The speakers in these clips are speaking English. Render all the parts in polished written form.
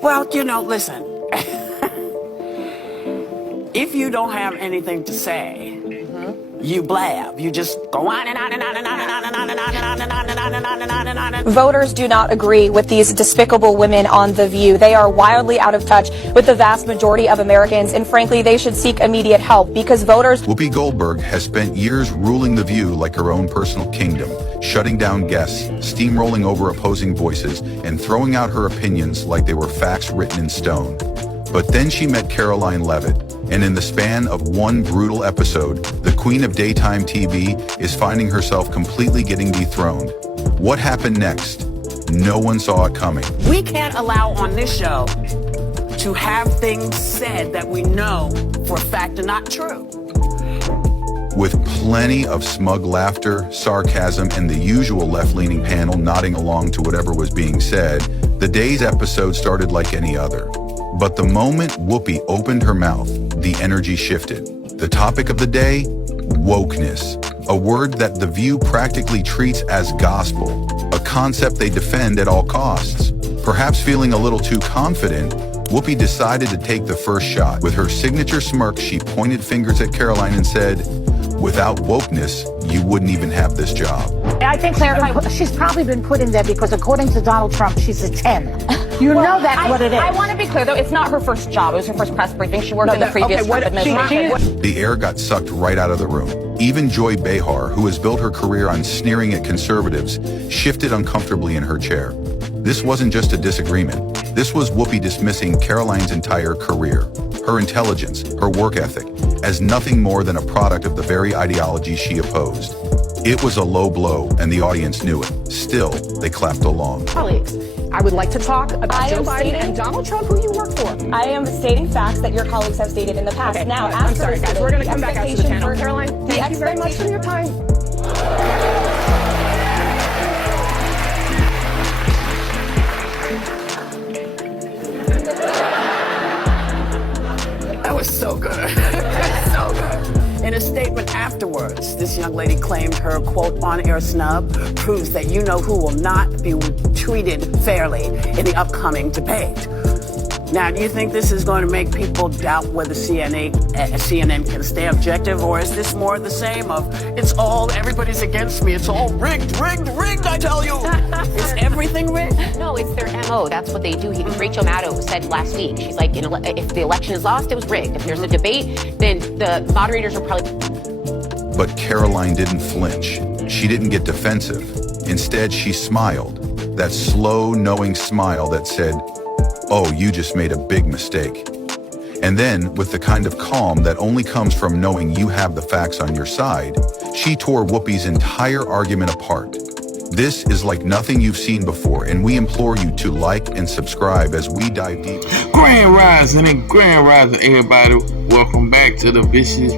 Well, listen. If you don't have anything to say, you blab. You just go on and on and on and on and on and on and on and on and on and on and on and on and on and on. Voters do not agree with these despicable women on The View. They are wildly out of touch with the vast majority of Americans, and frankly, they should seek immediate help because voters... Whoopi Goldberg has spent years ruling The View like her own personal kingdom, shutting down guests, steamrolling over opposing voices, and throwing out her opinions like they were facts written in stone. But then she met Karoline Leavitt, and in the span of one brutal episode, the queen of daytime TV is finding herself completely getting dethroned. What happened next? No one saw it coming. We can't allow on this show to have things said that we know for a fact are not true. With plenty of smug laughter, sarcasm, and the usual left-leaning panel nodding along to whatever was being said, the day's episode started like any other. But the moment Whoopi opened her mouth, the energy shifted. The topic of the day? Wokeness. A word that The View practically treats as gospel, a concept they defend at all costs. Perhaps feeling a little too confident, Whoopi decided to take the first shot. With her signature smirk, she pointed fingers at Karoline and said, "Without wokeness, you wouldn't even have this job." I think she's probably been put in there because according to Donald Trump, she's a 10. You know that's what it is. I want to be clear, though, it's not her first job. It was her first press briefing. She worked in the previous Trump administration. The air got sucked right out of the room. Even Joy Behar, who has built her career on sneering at conservatives, shifted uncomfortably in her chair. This wasn't just a disagreement. This was Whoopi dismissing Karoline's entire career, her intelligence, her work ethic, as nothing more than a product of the very ideology she opposed. It was a low blow, and the audience knew it. Still, they clapped along. Colleagues, I would like to talk about Joe Biden and Donald Trump, who you work for. I am stating facts that your colleagues have stated in the past. Okay, now, I'm sorry, guys. We're going to come back out to the panel. Karoline, thank you very much for your time. That was so good. So good. In a statement afterwards, this young lady claimed her, quote, on-air snub proves that you-know-who will not be treated fairly in the upcoming debate. Now, do you think this is going to make people doubt whether CNN can stay objective, or is this more the same of, everybody's against me, it's all rigged, I tell you. Is everything rigged? No, it's their MO. That's what they do. Rachel Maddow said last week, she's like, if the election is lost, it was rigged. If there's a debate, then the moderators are probably... But Karoline didn't flinch. She didn't get defensive. Instead, she smiled. That slow, knowing smile that said, "Oh, you just made a big mistake." And then, with the kind of calm that only comes from knowing you have the facts on your side, she tore Whoopi's entire argument apart. This is like nothing you've seen before, and we implore you to like and subscribe as we dive deep. Grand Rising and Grand Rising, everybody. Welcome back to the Vicious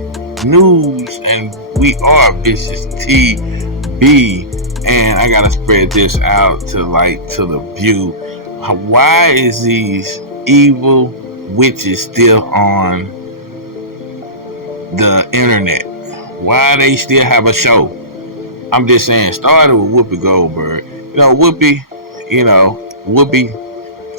News, and we are Vicious TV. And I gotta spread this out to the View. Why is these evil witches still on the internet? Why they still have a show? I'm just saying, started with Whoopi Goldberg. Whoopi,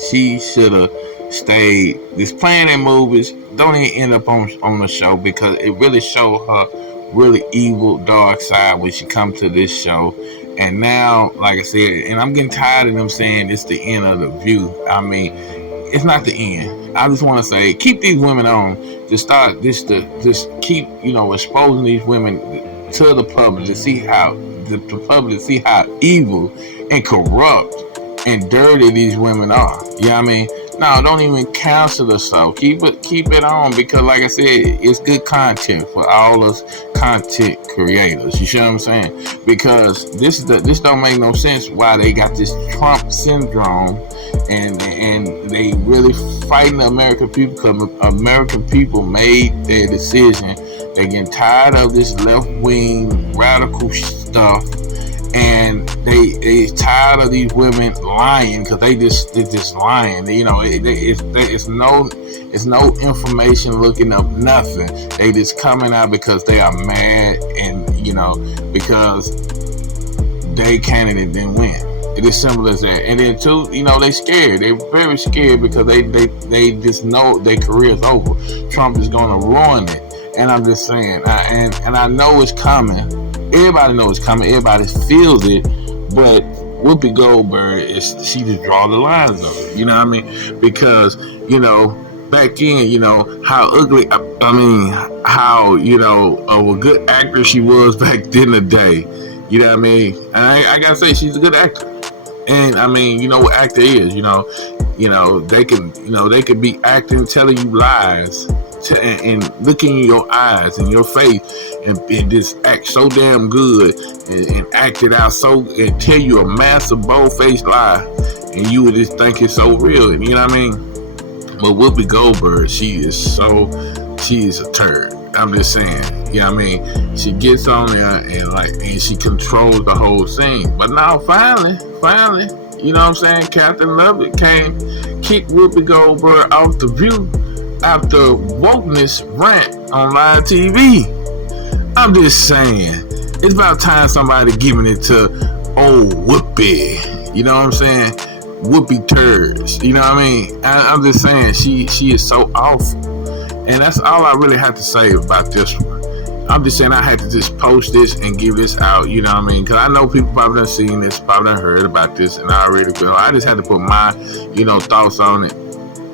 she should have stayed. This playing in movies, don't even end up on the show, because it really showed her really evil, dark side when she come to this show. And now, like I said, and I'm getting tired of them saying it's the end of the View. I mean, it's not the end. I just want to say, keep these women on. Just keep, exposing these women to the public to see how evil and corrupt and dirty these women are. You know what I mean? No, don't even cancel the show. Keep it on, because like I said, it's good content for all us content creators. You see what I'm saying? Because this don't make no sense why they got this Trump syndrome, and they really fighting the American people, because American people made their decision. They're getting tired of this left-wing radical stuff. And they tired of these women lying, because they're just lying. It's no information looking up nothing. They just coming out because they are mad, and because their candidate didn't win. It's as simple as that. And then two, they scared. They're very scared because they just know their career's over. Trump is gonna ruin it. And I'm just saying, and I know it's coming. Everybody knows it's coming. Everybody feels it. But Whoopi Goldberg she just draw the lines of it. You know what I mean? Because back then, how ugly. I mean, how of a good actor she was back then the day. You know what I mean? And I gotta say, she's a good actor. And I mean, what actor is? They could be acting, telling you lies, and looking in your eyes and your face, and just act so damn good, and act it out and tell you a massive bold-faced lie, and you would just think it's so real. You know what I mean? But Whoopi Goldberg, she is a turd. I'm just saying, you know what I mean? She gets on there and she controls the whole thing. But now finally, you know what I'm saying? Captain Leavitt kicked Whoopi Goldberg off The View after wokeness rant on live TV. I'm just saying, it's about time somebody giving it to old Whoopi. You know what I'm saying? Whoopi turds. You know what I mean? I'm just saying, she is so awful. And that's all I really have to say about this one. I'm just saying I had to just post this and give this out, you know what I mean? Because I know people probably done seen this, probably done heard about this, and I already feel. I just had to put my, thoughts on it.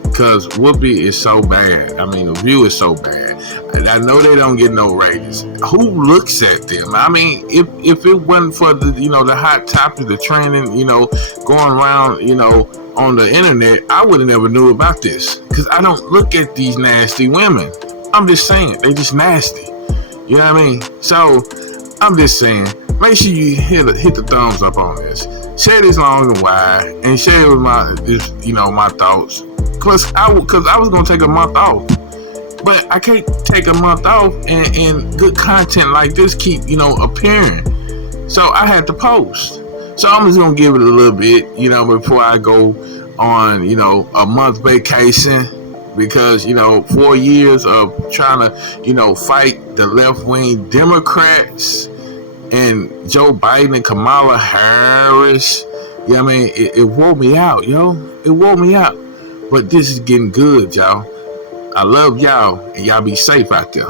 Because Whoopi is so bad. I mean, The View is so bad. And I know they don't get no ratings. Who looks at them? I mean, if it wasn't for the, the hot topic, the trending, going around, on the internet, I would have never knew about this. Because I don't look at these nasty women. I'm just saying, they just nasty. You know what I mean? So, I'm just saying, make sure you hit the thumbs up on this. Share this long and wide, and share with my thoughts. Cause I was gonna take a month off, but I can't take a month off and good content like this keep appearing. So I had to post. So I'm just gonna give it a little bit, before I go on, a month vacation. Because 4 years of trying to fight the left-wing Democrats and Joe Biden and Kamala Harris, I mean, it wore me out, it wore me out. But this is getting good, y'all. I love y'all, and y'all be safe out there.